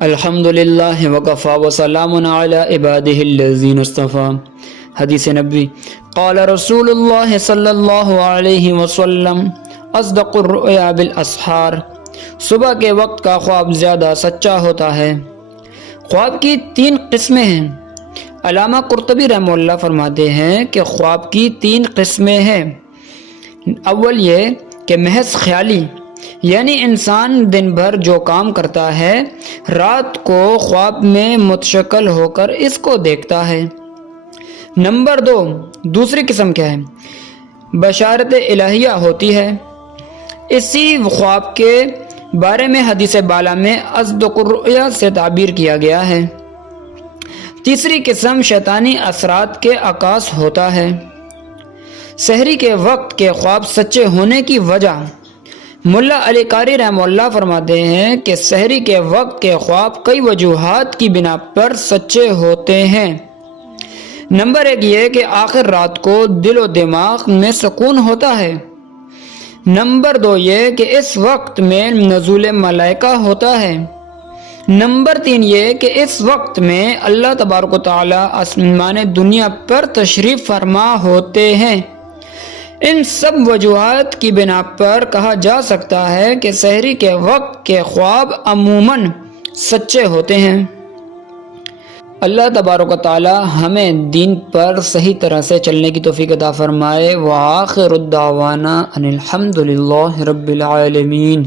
الحمدللہ وکفا وسلام علی عبادہ الذین اصطفیٰ۔ حدیث نبوی، قال رسول اللہ صلی اللہ علیہ وسلم اصدق الرؤیا بالاسحار، صبح کے وقت کا خواب زیادہ سچا ہوتا ہے۔ خواب کی 3 قسمیں ہیں۔ علامہ قرطبی رحمہ اللہ فرماتے ہیں کہ خواب کی 3 قسمیں ہیں۔ اول یہ کہ محض خیالی، یعنی انسان دن بھر جو کام کرتا ہے رات کو خواب میں متشکل ہو کر اس کو دیکھتا ہے۔ نمبر 2، دوسری قسم کیا ہے؟ بشارت الہیہ ہوتی ہے۔ اسی خواب کے بارے میں حدیث بالا میں اصدق الرؤیا سے تعبیر کیا گیا ہے۔ تیسری قسم شیطانی اثرات کے عکاس ہوتا ہے۔ سحری کے وقت کے خواب سچے ہونے کی وجہ، ملا علی قاری رحمہ اللہ فرماتے ہیں کہ سحری کے وقت کے خواب کئی وجوہات کی بنا پر سچے ہوتے ہیں۔ نمبر 1 یہ کہ آخر رات کو دل و دماغ میں سکون ہوتا ہے۔ نمبر 2 یہ کہ اس وقت میں نزول ملائکہ ہوتا ہے۔ نمبر 3 یہ کہ اس وقت میں اللہ تبارک و تعالی آسمان دنیا پر تشریف فرما ہوتے ہیں۔ ان سب وجوہات کی بنا پر کہا جا سکتا ہے کہ سحری کے وقت کے خواب عموماً سچے ہوتے ہیں۔ اللہ تبارک و تعالی ہمیں دین پر صحیح طرح سے چلنے کی توفیق عطا فرمائے۔ وآخر الدعوانا ان الحمد للہ رب العالمین۔